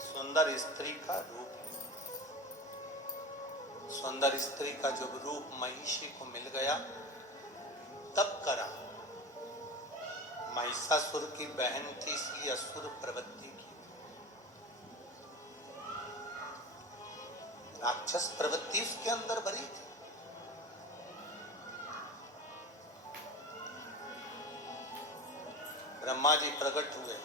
सुंदर स्त्री का रूप, सुंदर स्त्री का जब रूप महिषी को मिल गया तब करा। महिषासुर की बहन थी इसलिए असुर प्रवृत्ति की, राक्षस प्रवृत्ति उसके अंदर भरी थी। ब्रह्मा जी प्रकट हुए,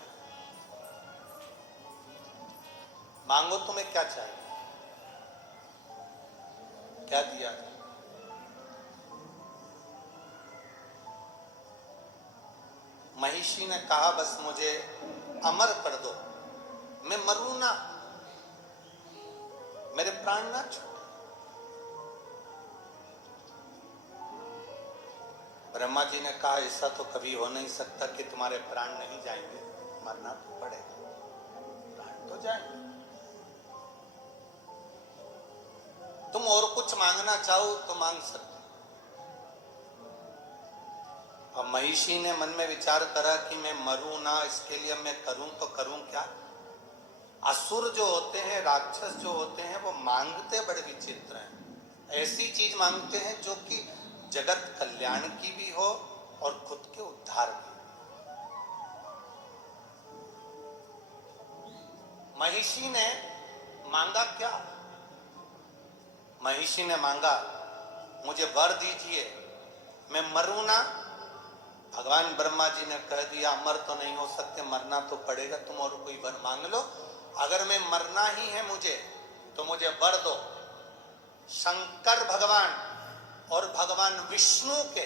मांगो तुम्हें क्या चाहिए, क्या दिया। महिषी ने कहा बस मुझे अमर कर दो, मैं मरूं ना, मेरे प्राण ना छूटे। ब्रह्मा जी ने कहा ऐसा तो कभी हो नहीं सकता कि तुम्हारे प्राण नहीं जाएंगे, मरना तो पड़ेगा, प्राण तो जाएंगे। तुम और कुछ मांगना चाहो तो मांग सकते। अब महिषी ने मन में विचार करा कि मैं मरूं ना, इसके लिए मैं करूं तो करूं क्या। असुर जो होते हैं, राक्षस जो होते हैं, वो मांगते बड़े विचित्र हैं। ऐसी चीज मांगते हैं जो कि जगत कल्याण की भी हो और खुद के उद्धार की। महिषी ने मांगा क्या? महिषी ने मांगा मुझे वर दीजिए, मैं मरूं ना। भगवान ब्रह्मा जी ने कह दिया अमर तो नहीं हो सकते, मरना तो पड़ेगा, तुम और कोई वर मांग लो। अगर मैं मरना ही है मुझे तो मुझे वर दो। शंकर भगवान और भगवान विष्णु के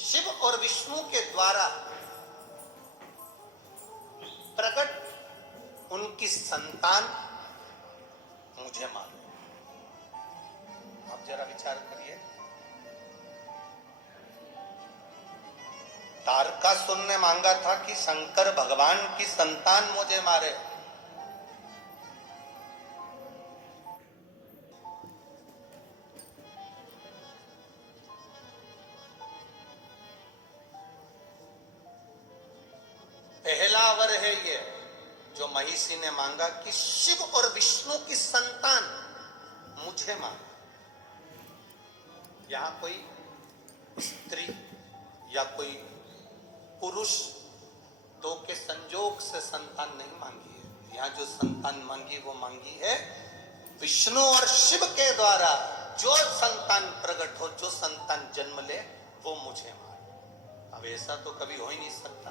शिव और विष्णु के द्वारा प्रकट उनकी संतान मुझे मानो। आप जरा विचार करिए, तारकासुर ने मांगा था कि शंकर भगवान की संतान मुझे मारे। पहला वर है ये जो महिषी ने मांगा कि शिव और विष्णु की संतान मुझे मारे। यहां कोई स्त्री या कोई पुरुष दो के संजोग से संतान नहीं मांगी है। यहाँ जो संतान मांगी वो मांगी है विष्णु और शिव के द्वारा जो संतान प्रकट हो, जो संतान जन्म ले, वो मुझे मारे। अब ऐसा तो कभी हो ही नहीं सकता।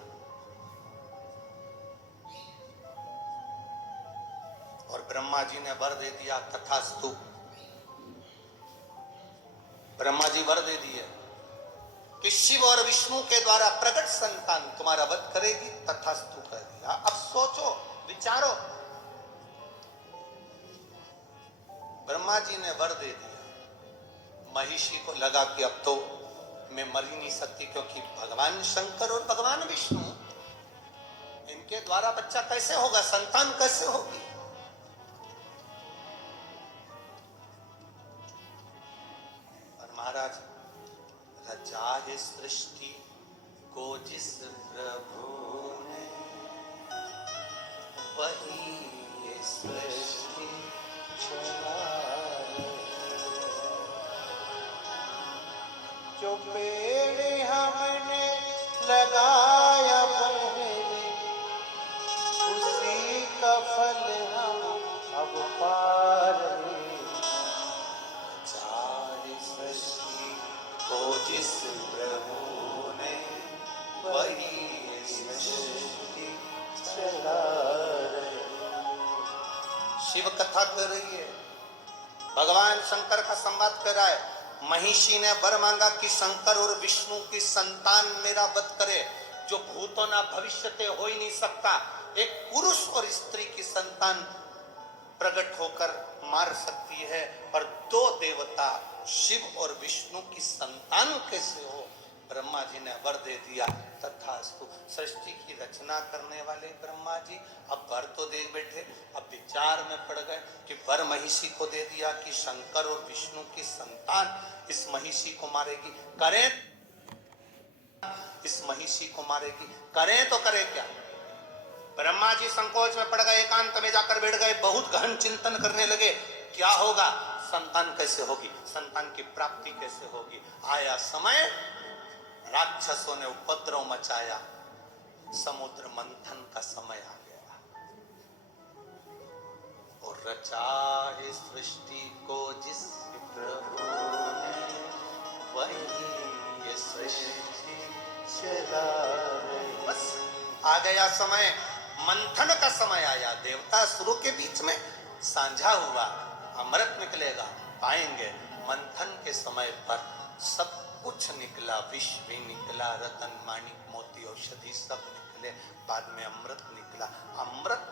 और ब्रह्मा जी ने वर दे दिया, तथास्तु। ब्रह्मा जी वर दे दिए कि शिव और विष्णु के द्वारा प्रकट संतान तुम्हारा वध करेगी, तथास्तु कह दिया। अब सोचो, विचारो, ब्रह्मा जी ने वर दे दिया, महिषी को लगा कि अब तो मैं मर ही नहीं सकती, क्योंकि भगवान शंकर और भगवान विष्णु, इनके द्वारा बच्चा कैसे होगा, संतान कैसे होगी। और महाराज, रचा है सृष्टि को जिस प्रभु ने, वही ये सृष्टि चलाए। जो पेड़ हमने लगाया पहले, उसी का फल हम अब पा रहे। चाहे सृष्टि को जिस प्रभु ने, वही सृष्टि चला रहे। शिव कथा कर रही है, भगवान शंकर का संवाद कर रहा है। महिषी ने वर मांगा कि शंकर और विष्णु की संतान मेरा वध करे, जो भूतो ना भविष्यते हो ही नहीं सकता। एक पुरुष और स्त्री की संतान प्रकट होकर मार सकती है, पर दो देवता शिव और विष्णु की संतान कैसे हो? ब्रह्मा जी ने वर दे दिया, तथास्तु। सृष्टि की रचना करने वाले ब्रह्मा जी अब वर तो दे बैठे, अब विचार में पड़ गए कि वर महिषी को दे दिया कि शंकर और विष्णु की संतान इस महिषी को मारेगी। करें, इस महिषी को मारेगी, करें तो करें क्या? ब्रह्मा जी संकोच में पड़ गए, एकांत में जाकर बैठ गए, बहुत गहन चिंतन करने लगे। क्या होगा? संतान कैसे होगी? संतान की प्राप्ति कैसे होगी? आया समय, राक्षसों ने उपद्रव मचाया, समुद्र मंथन का समय आ गया और रचा है सृष्टि को जिस प्रभु ने, वही ये सृष्टि चला रही। बस आ गया समय, मंथन का समय आया। देवता सुरों के बीच में सांझा हुआ, अमृत निकलेगा, पाएंगे। मंथन के समय पर सब कुछ निकला, विष भी निकला, रतन माणिक मोती औषधि सब निकले, बाद में अमृत निकला। अमृत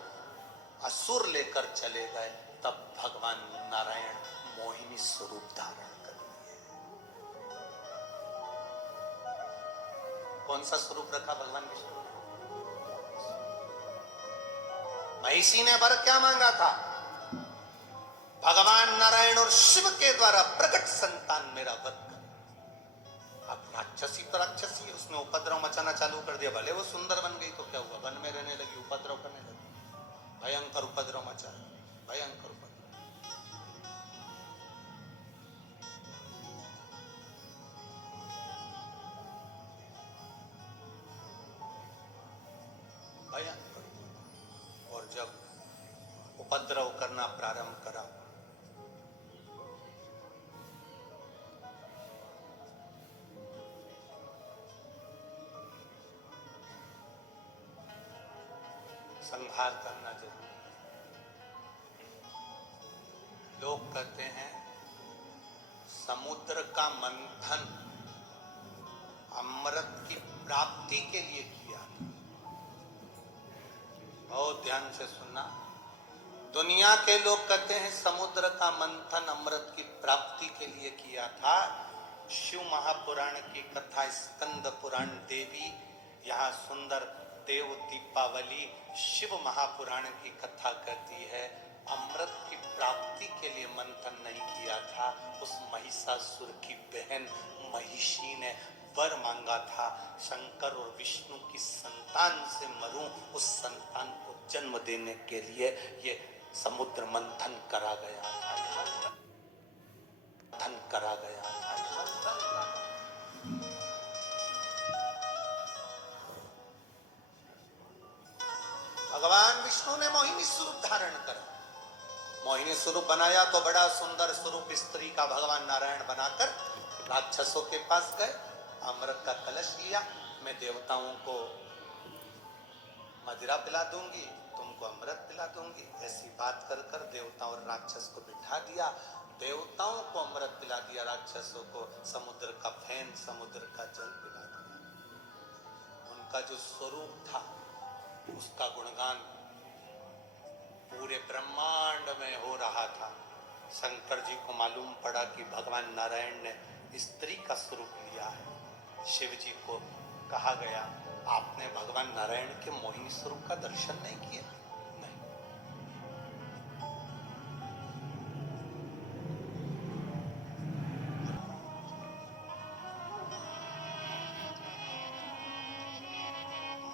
असुर लेकर चले गए, तब भगवान नारायण मोहिनी स्वरूप धारण कर लिए। कौन सा स्वरूप रखा भगवान विष्णु ने? महिषी ने वर क्या मांगा था? भगवान नारायण और शिव के द्वारा प्रकट संतान मेरा वध कर। अब राक्षसी तो राक्षसी, उसने उपद्रव मचाना चालू कर दिया। भले वो सुंदर बन गई तो क्या हुआ, वन में रहने लगी, उपद्रव करने लगी, भयंकर उपद्रव मचा, भयंकर उपद्रव। भयंकर। और जब उपद्रव करना प्रारंभ करा, संहार करना जरूरी है। लोग कहते हैं समुद्र का मंथन अमृत की प्राप्ति के लिए किया था। बहुत ध्यान से सुनना। दुनिया के लोग कहते हैं समुद्र का मंथन अमृत की प्राप्ति के लिए किया था। शिव महापुराण की कथा, स्कंद पुराण देवी, यहाँ सुंदर देव दीपावली शिव महापुराण की कथा कहती है अमृत की प्राप्ति के लिए मंथन नहीं किया था। उस महिषासुर की बहन महिषी ने वर मांगा था, शंकर और विष्णु की संतान से मरूं, उस संतान को जन्म देने के लिए ये समुद्र मंथन करा गया था, मंथन करा गया था। भगवान विष्णु ने मोहिनी स्वरूप धारण करा। मोहिनी स्वरूप बनाया तो बड़ा सुंदर स्वरूप स्त्री का भगवान नारायण बनाकर राक्षसों के पास गए। अमृत का कलश लिया, मैं देवताओं को मदिरा पिला दूंगी, तुमको अमृत पिला दूंगी, ऐसी बात कर कर देवताओं और राक्षस को बिठा दिया। देवताओं को अमृत पिला दिया, राक्षसों को समुद्र का फैन, समुद्र का जल पिला दिया। उनका जो स्वरूप था उसका गुणगान पूरे ब्रह्मांड में हो रहा था। शंकर जी को मालूम पड़ा कि भगवान नारायण ने स्त्री का स्वरूप लिया है। शिव जी को कहा गया आपने भगवान नारायण के मोहिनी स्वरूप का दर्शन नहीं किया? नहीं।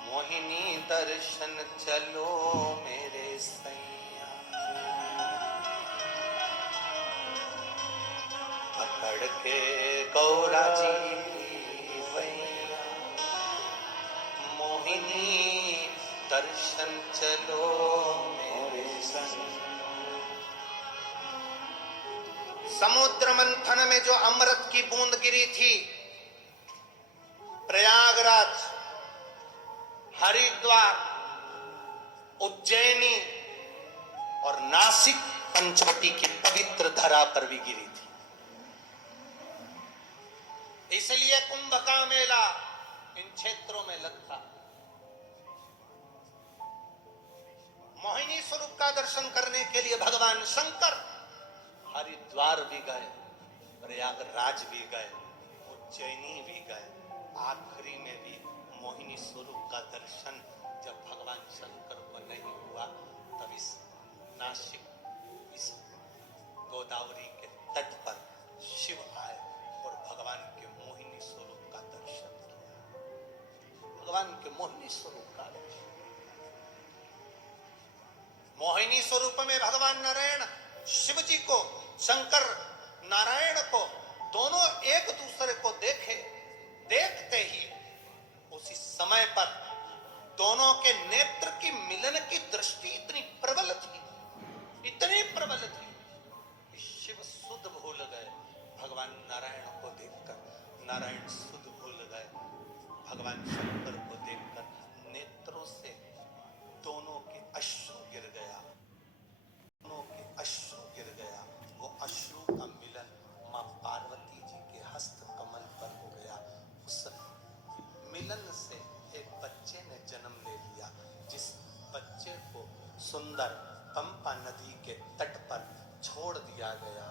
मोहिनी दर्शन चलो मेरे सैया, पकड़ के गौरा जी वैया, मोहिनी दर्शन चलो मेरे सैया। समुद्र मंथन में जो अमृत की बूंद गिरी थी, प्रयागराज, हरिद्वार, उज्जैनी और नासिक पंचवटी की पवित्र धरा पर भी गिरी थी। इसलिए कुंभ का मेला इन क्षेत्रों में लगता। मोहिनी स्वरूप का दर्शन करने के लिए भगवान शंकर हरिद्वार भी गए, प्रयागराज भी गए, उज्जैनी भी गए। आखिरी में भी मोहिनी स्वरूप का दर्शन जब भगवान शंकर को नहीं हुआ, तब इस नासिक, इस गोदावरी के तट पर शिव आए और भगवान के मोहिनी स्वरूप का दर्शन किया। भगवान के मोहिनी स्वरूप का दर्शन, मोहिनी स्वरूप में भगवान नारायण शिव जी को, शंकर नारायण को, दोनों एक दूसरे को देखे। देखते ही उसी समय पर दोनों के नेत्र की मिलन की दृष्टि इतनी प्रबल थी, इतनी प्रबल थी कि शिव सुध भूल गए भगवान नारायण को देखकर, नारायण सुध भूल गए भगवान शंकर को देखकर। नेत्रों से दोनों के अश्रु गिर गया, दोनों के अश्रु गिर गया। वो अश्रु का मिलन मां पार्वती जी के हस्त कमल पर हो गया। उस मिलन से एक बच्चे ने जन्म ले लिया, जिस बच्चे को सुंदर पंपा नदी के तट पर छोड़ दिया गया।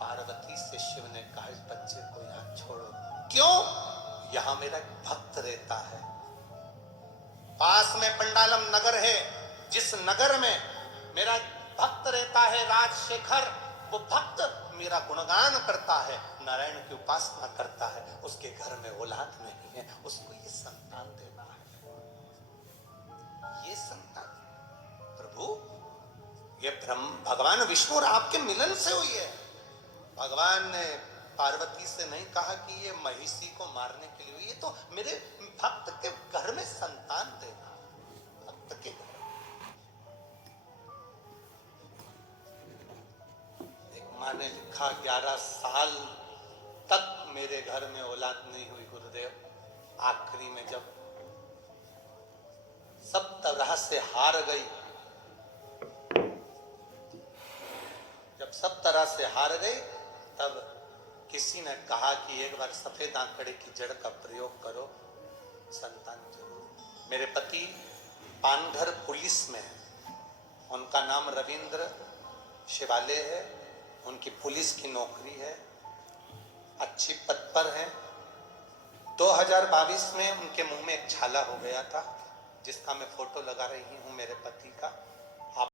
पार्वती से शिव ने कहा, इस बच्चे को यहाँ छोड़ो। क्यों? यहाँ मेरा भक्त रहता है, पास में पंडालम नगर है, जिस नगर में मेरा भक्त रहता है राजशेखर, वो भक्त मेरा गुणगान करता है, नारायण की उपासना करता है, उसके घर में औलाद नहीं है, उसको ये संतान देना है। ये संतान प्रभु, ये ब्रह्म भगवान विष्णु और आपके मिलन से हुई है। भगवान ने पार्वती से नहीं कहा कि ये महिषी को मारने के लिए हुई, ये तो मेरे भक्त के घर में संतान देना, भक्त के घर। एक माँ ने लिखा, 11 साल तक मेरे घर में औलाद नहीं हुई गुरुदेव। आखिरी में जब सब तरह से हार गई, जब सब तरह से हार गई, तब किसी ने कहा कि एक बार सफेद आंकड़े की जड़ का प्रयोग करो, संतान जरूर। मेरे पति पानघर पुलिस में है, उनका नाम रविंद्र शिवाले है, उनकी पुलिस की नौकरी है, अच्छी पद पर है। 2022 में उनके मुंह में एक छाला हो गया था, जिसका मैं फोटो लगा रही हूं मेरे पति का।